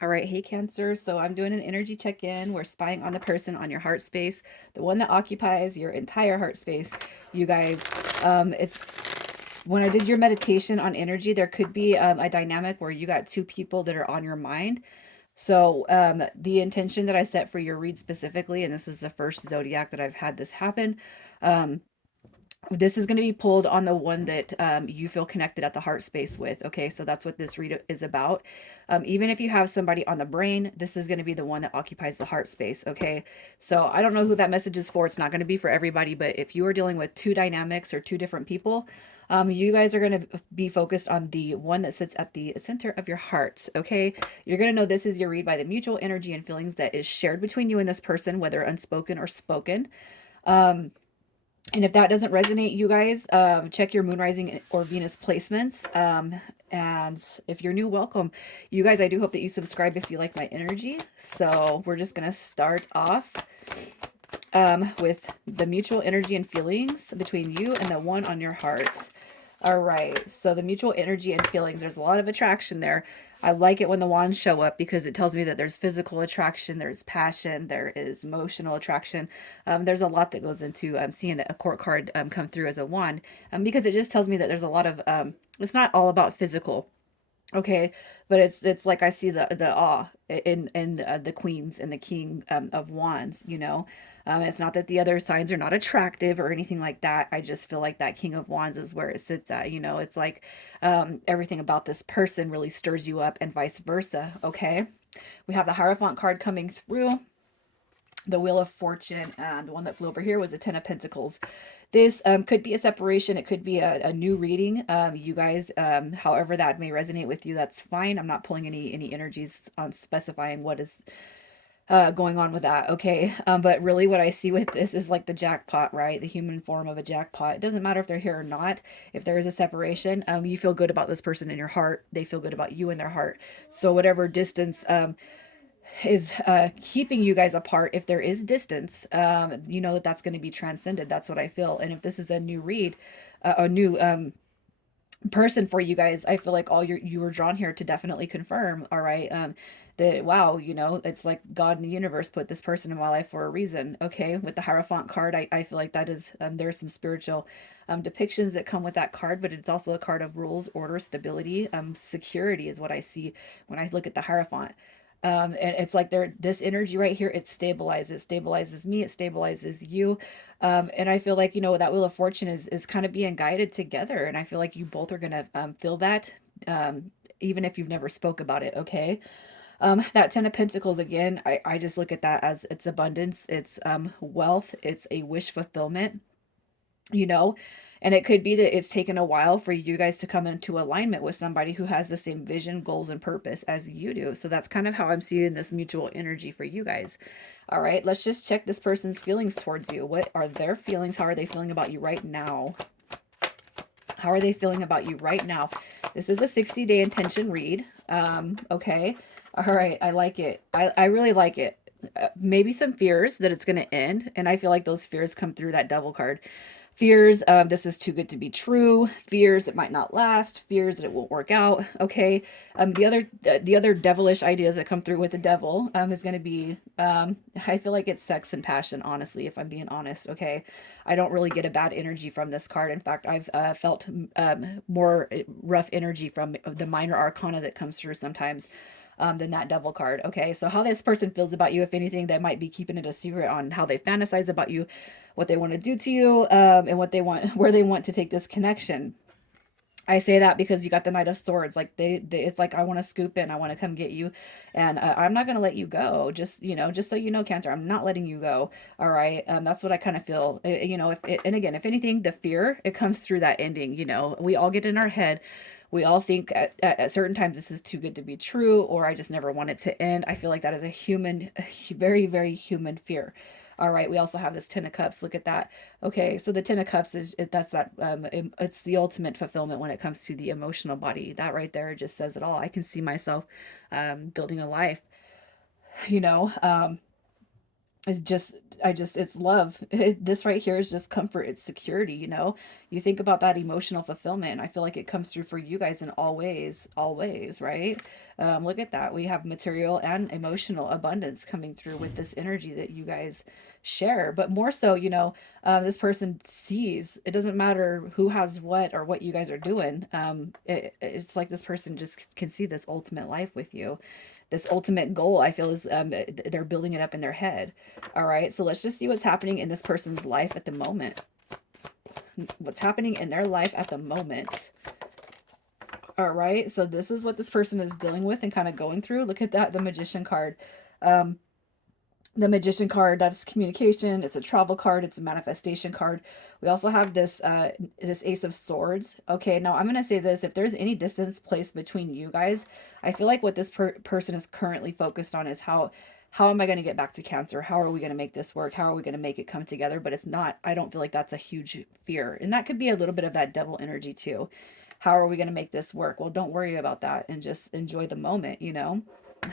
All right, hey Cancer. So I'm doing an energy check-in. We're spying on the person on your heart space, the one that occupies your entire heart space. You guys, it's when I did your meditation on energy, there could be a dynamic where you got two people that are on your mind. So the intention that I set for your read specifically, and this is the first zodiac that I've had this happen. Um, this is going to be pulled on the one that you feel connected at the heart space with. Okay, so that's what this read is about. Even if you have somebody on the brain, this is going to be the one that occupies the heart space. Okay, so I don't know who that message is for. It's not going to be for everybody, but if you are dealing with two dynamics or two different people, you guys are going to be focused on the one that sits at the center of your heart. Okay, you're going to know this is your read by the mutual energy and feelings that is shared between you and this person, whether unspoken or spoken. Um, and if that doesn't resonate, you guys, check your moon rising or Venus placements. And if you're new, welcome. You guys, I do hope that you subscribe if you like my energy. So we're just going to start off with the mutual energy and feelings between you and the one on your heart. All right, so the mutual energy and feelings, there's a lot of attraction there. I like it when the wands show up because it tells me that there's physical attraction, there's passion, there is emotional attraction. There's a lot that goes into seeing a court card come through as a wand, because it just tells me that there's a lot of, it's not all about physical. Okay, but it's like I see the awe in the queens and the king of wands, you know. It's not that the other signs are not attractive or anything like that. I just feel like that king of wands is where it sits at, you know. It's like everything about this person really stirs you up and vice versa. Okay, we have the Hierophant card coming through, the Wheel of Fortune, and the one that flew over here was the Ten of Pentacles. This could be a separation. It could be a new reading. You guys, however that may resonate with you, that's fine. I'm not pulling any energies on specifying what is going on with that. Okay. But really what I see with this is like the jackpot, right? The human form of a jackpot. It doesn't matter if they're here or not. If there is a separation, you feel good about this person in your heart. They feel good about you in their heart. So whatever distance, is keeping you guys apart, if there is distance, you know that that's going to be transcended. That's what I feel. And if this is a new read, a new person for you guys, I feel like all you were drawn here to definitely confirm. All right, that wow, you know, it's like God in the universe put this person in my life for a reason. Okay, with the Hierophant card, I feel like that is there's some spiritual depictions that come with that card, but it's also a card of rules, order, stability, security is what I see when I look at the Hierophant. And it's like there, this energy right here, it stabilizes me, it stabilizes you. And I feel like, you know, that Wheel of Fortune is kind of being guided together. And I feel like you both are gonna feel that, even if you've never spoke about it. Okay. That Ten of Pentacles again, I just look at that as it's abundance, it's wealth, it's a wish fulfillment, you know. And it could be that it's taken a while for you guys to come into alignment with somebody who has the same vision, goals, and purpose as you do. So that's kind of how I'm seeing this mutual energy for you guys. All right, let's just check this person's feelings towards you. What are their feelings? How are they feeling about you right now? How are they feeling about you right now? This is a 60-day intention read. Okay. All right. I like it. I really like it. Maybe some fears that it's going to end. And I feel like those fears come through that Devil card. Fears, this is too good to be true. Fears it might not last. Fears that it won't work out. Okay. The other devilish ideas that come through with the devil is going to be, I feel like it's sex and passion, honestly, if I'm being honest. Okay. I don't really get a bad energy from this card. In fact, I've felt more rough energy from the minor arcana that comes through sometimes than that devil card. Okay, so how this person feels about you, if anything, they might be keeping it a secret on how they fantasize about you, what they want to do to you, and what they want, where they want to take this connection. I say that because you got the Knight of Swords. Like they it's like I want to scoop in, I want to come get you, and I'm not gonna let you go. Just you know, just so you know, Cancer, I'm not letting you go. All right, that's what I kind of feel. You know, if it, and again, if anything, the fear it comes through that ending. You know, we all get in our head. We all think at certain times this is too good to be true, or I just never want it to end. I feel like that is a human, very, very human fear. All right, we also have this Ten of Cups. Look at that. Okay, so the Ten of Cups is that's that it's the ultimate fulfillment when it comes to the emotional body. That right there just says it all. I can see myself building a life, you know. It's just it's love. This right here is just comfort, it's security, you know. You think about that emotional fulfillment, I feel like it comes through for you guys in all ways, right? Look at that. We have material and emotional abundance coming through with this energy that you guys share. But more so, this person sees, it doesn't matter who has what or what you guys are doing. It's like this person just can see this ultimate life with you. This ultimate goal, I feel, is they're building it up in their head. All right. So let's just see what's happening in this person's life at the moment. What's happening in their life at the moment. All right, so this is what this person is dealing with and kind of going through. Look at that, the Magician card. Um, the Magician card, that's communication. It's a travel card. It's a manifestation card. We also have this Ace of Swords. Okay, now I'm going to say this. If there's any distance placed between you guys, I feel like what this person is currently focused on is how am I going to get back to Cancer? How are we going to make this work? How are we going to make it come together? But it's not, I don't feel like that's a huge fear. And that could be a little bit of that devil energy too. How are we going to make this work? Well, don't worry about that and just enjoy the moment,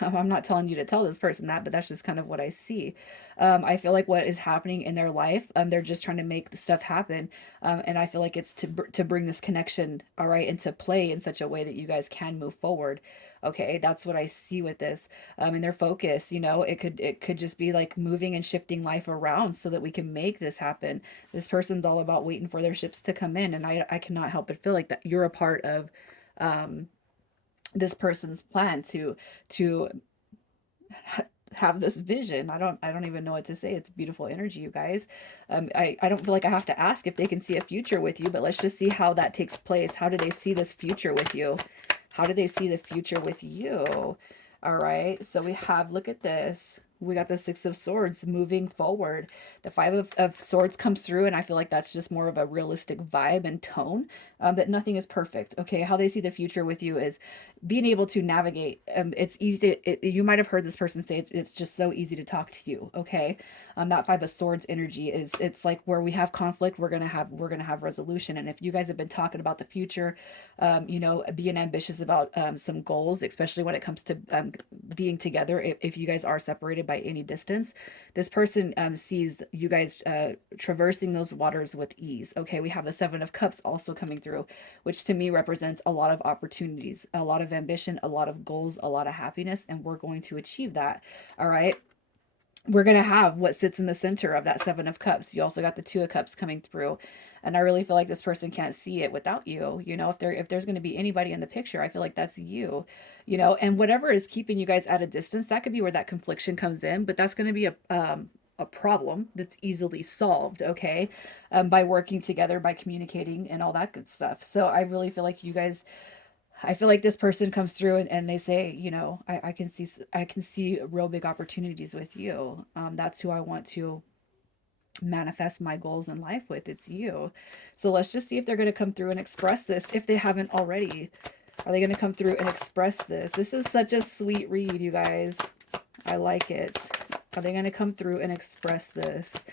I'm not telling you to tell this person that, but that's just kind of what I see. I feel like what is happening in their life, they're just trying to make the stuff happen. And I feel like it's to bring this connection, all right, into play in such a way that you guys can move forward. Okay, that's what I see with this. And their focus, it could just be like moving and shifting life around so that we can make this happen. This person's all about waiting for their ships to come in, and I cannot help but feel like that you're a part of um this person's plan to have this vision. I don't even know what to say. It's beautiful energy, you guys. I don't feel like I have to ask if they can see a future with you, but let's just see how that takes place. How do they see this future with you? How do they see the future with you? All right, so we have, look at this. We got the Six of Swords moving forward. The Five of Swords comes through, and I feel like that's just more of a realistic vibe and tone, that nothing is perfect. Okay, how they see the future with you is being able to navigate. It's easy. You might have heard this person say it's just so easy to talk to you. Okay, that Five of Swords energy is, it's like where we have conflict, we're gonna have resolution. And if you guys have been talking about the future, being ambitious about some goals, especially when it comes to being together. If you guys are separated by any distance, this person sees you guys traversing those waters with ease. Okay, we have the Seven of Cups also coming through, which to me represents a lot of opportunities, a lot of ambition, a lot of goals, a lot of happiness, and we're going to achieve that. All right, we're going to have what sits in the center of that Seven of Cups. You also got the Two of Cups coming through. And I really feel like this person can't see it without you. If there's going to be anybody in the picture, I feel like that's you, and whatever is keeping you guys at a distance, that could be where that confliction comes in, but that's going to be a problem that's easily solved, okay, by working together, by communicating and all that good stuff. So I really feel like you guys, I feel like this person comes through and they say, I can see real big opportunities with you. That's who I want to manifest my goals in life with. It's you. So let's just see if they're going to come through and express this if they haven't already. Are they going to come through and express this? This is such a sweet read, you guys. I like it. Are they going to come through and express this?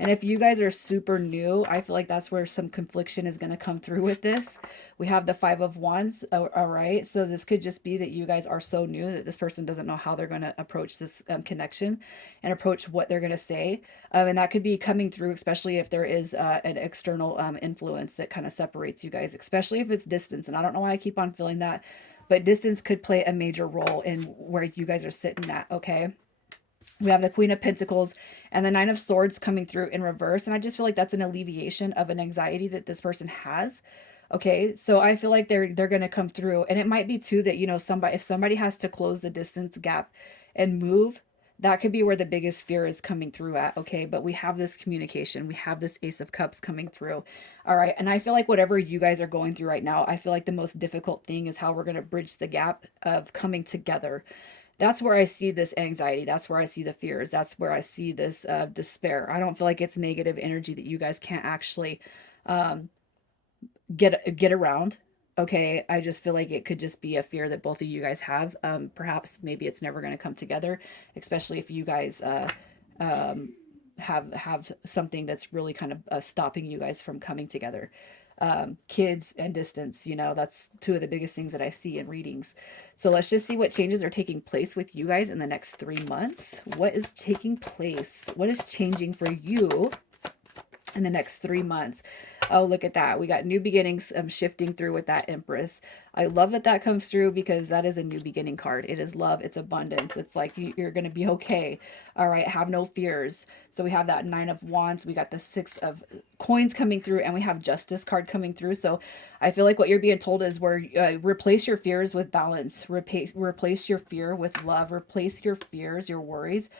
And if you guys are super new, I feel like that's where some confliction is going to come through with this. We have the Five of Wands. All right. So this could just be that you guys are so new that this person doesn't know how they're going to approach this connection and approach what they're going to say. And that could be coming through, especially if there is an external influence that kind of separates you guys, especially if it's distance. And I don't know why I keep on feeling that, but distance could play a major role in where you guys are sitting at. Okay. We have the Queen of Pentacles and the Nine of Swords coming through in reverse. And I just feel like that's an alleviation of an anxiety that this person has. Okay, so I feel like they're going to come through. And it might be too that, if somebody has to close the distance gap and move, that could be where the biggest fear is coming through at. Okay, but we have this communication. We have this Ace of Cups coming through. All right, and I feel like whatever you guys are going through right now, I feel like the most difficult thing is how we're going to bridge the gap of coming together. That's where I see this anxiety. That's where I see the fears. That's where I see this despair. I don't feel like it's negative energy that you guys can't actually um, get around. Okay, I just feel like it could just be a fear that both of you guys have. Perhaps maybe it's never going to come together, especially if you guys um, have something that's really kind of stopping you guys from coming together. Kids and distance, that's two of the biggest things that I see in readings. So let's just see what changes are taking place with you guys in the next 3 months. What is taking place? What is changing for you in the next 3 months. Oh, look at that. We got new beginnings shifting through with that Empress. I love that that comes through because that is a new beginning card. It is love. It's abundance. It's like you're going to be okay. All right. Have no fears. So we have that Nine of Wands. We got the Six of Coins coming through, and we have Justice card coming through. So I feel like what you're being told is where replace your fears with balance. Replace your fear with love. Replace your fears, your worries,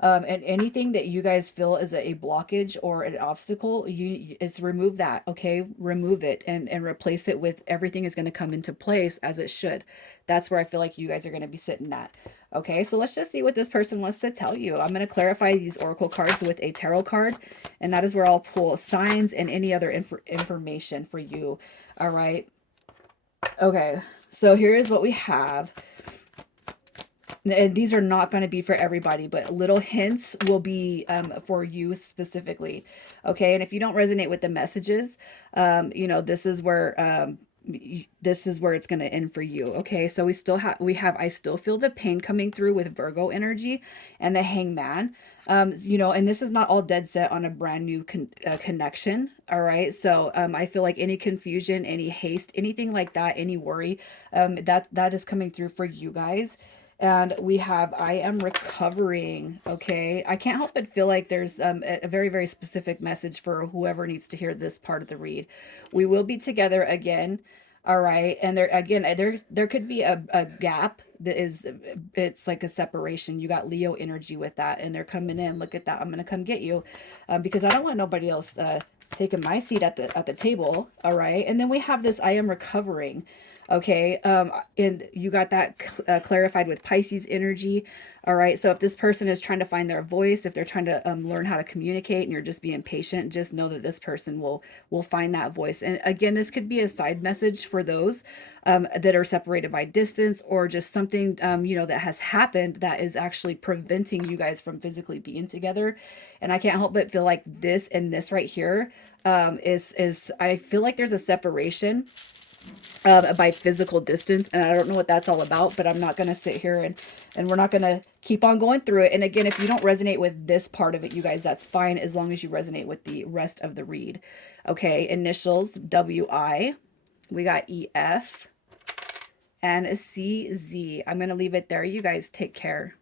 and anything that you guys feel is a blockage or an obstacle, you is remove that. Okay, remove it and replace it with everything is going to come into place as it should. That's where I feel like you guys are going to be sitting at. Okay, so let's just see what this person wants to tell you. I'm going to clarify these oracle cards with a tarot card, and that is where I'll pull signs and any other information for you. All right. Okay, so here's what we have. And these are not going to be for everybody, but little hints will be for you specifically. Okay. And if you don't resonate with the messages, this is where it's going to end for you. Okay. So I still feel the pain coming through with Virgo energy and the Hangman. And this is not all dead set on a brand new connection. All right. So I feel like any confusion, any haste, anything like that, any worry, that is coming through for you guys. And we have I am recovering. Okay, I can't help but feel like there's a very, very specific message for whoever needs to hear this part of the read. We will be together again. All right, and there could be a gap that is, it's like a separation. You got Leo energy with that, and they're coming in. Look at that. I'm gonna come get you, because I don't want nobody else taking my seat at the table. All right, and then we have this I am recovering. Okay. And you got that clarified with Pisces energy. All right. So if this person is trying to find their voice, if they're trying to learn how to communicate and you're just being patient, just know that this person will find that voice. And again, this could be a side message for those that are separated by distance, or just something, that has happened that is actually preventing you guys from physically being together. And I can't help but feel like this and this right here is I feel like there's a separation by physical distance, and I don't know what that's all about, but I'm not going to sit here and we're not going to keep on going through it. And again, if you don't resonate with this part of it, you guys, that's fine, as long as you resonate with the rest of the read. Okay, initials WI, we got EF and a CZ. I'm going to leave it there. You guys take care.